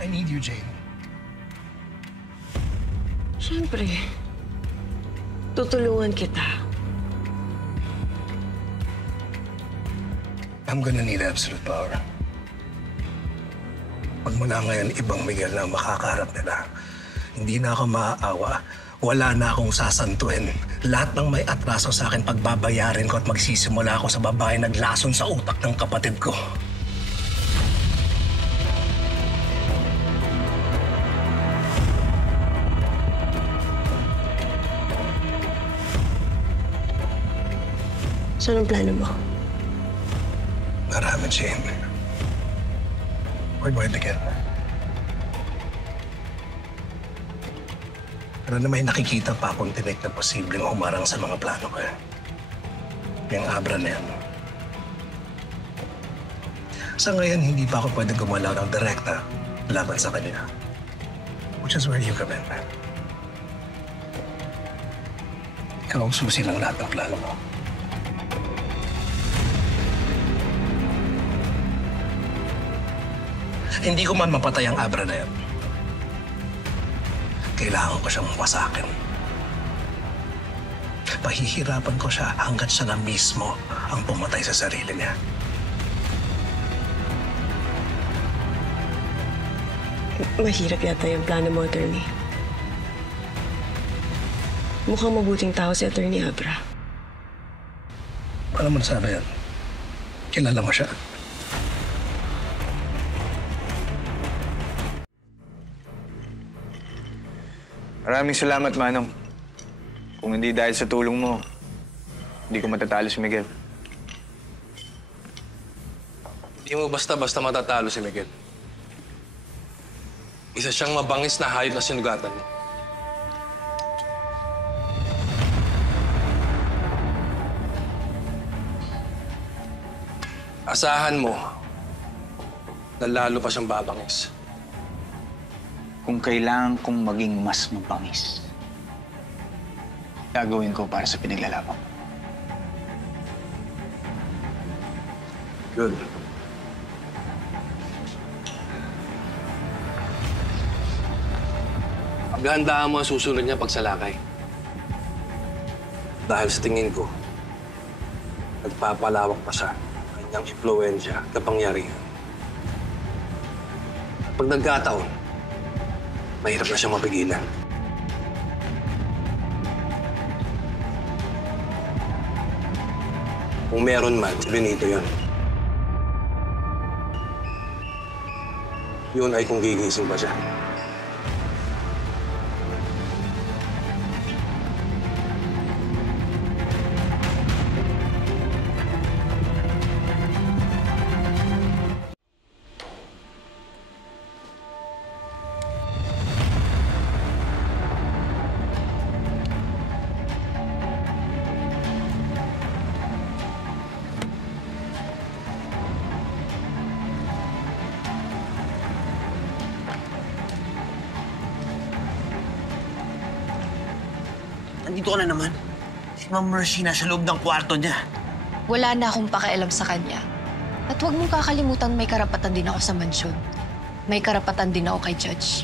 I need you, Jane. Siyempre. Tutulungan kita. I'm gonna need absolute power. Pag mula ngayon, ibang Miguel na makakaharap nila. Hindi na ako maaawa. Wala na akong sasantuin. Lahat ng may atraso sa akin, pagbabayarin ko at magsisimula ako sa babae naglason sa utak ng kapatid ko. So, anong plano mo? Marami, Jane. Where do I begin? Pero na may nakikita pa akong tinik na posibleng humarang sa mga plano ko. Yung Abra na yan. Sa ngayon, hindi pa ako pwede gumalaw ng direkta laban sa kanya. Which is where you come in. Ikaw ang susi ng lahat ng plano mo. Hindi ko man mapatay ang Abra na yan. Kailangan ko siyang wasakin. Pahihirapan ko siya hanggat siya na mismo ang pumatay sa sarili niya. Mahirap yata yung plano mo, attorney. Mukhang mabuting tao si Attorney Abra. Paano mo nasabi yan? Kilala mo siya? Maraming salamat, Manong. Kung hindi dahil sa tulong mo, hindi ko matatalo si Miguel. Hindi mo basta-basta matatalo si Miguel. Isa siyang mabangis na hayop na sinugatan mo. Asahan mo na lalo pa siyang babangis. Kung kailangan kong maging mas mabangis, gagawin ko para sa pinaglalaban. Good. Paghandaan mo ang susunod niya pagsalakay. Dahil sa tingin ko, nagpapalawak pa siya ang kanyang impluwensya at kapangyarihan. Pag nagkataon, mahirap na siyang mapigilan. Kung meron man, si Benito yun. Yun ay kung gigising pa siya. Nandito ka na naman. Si Ma'am Mercy nasa loob ng kwarto niya. Wala na akong pakialam sa kanya. At huwag mong kakalimutan may karapatan din ako sa mansyon. May karapatan din ako kay Judge.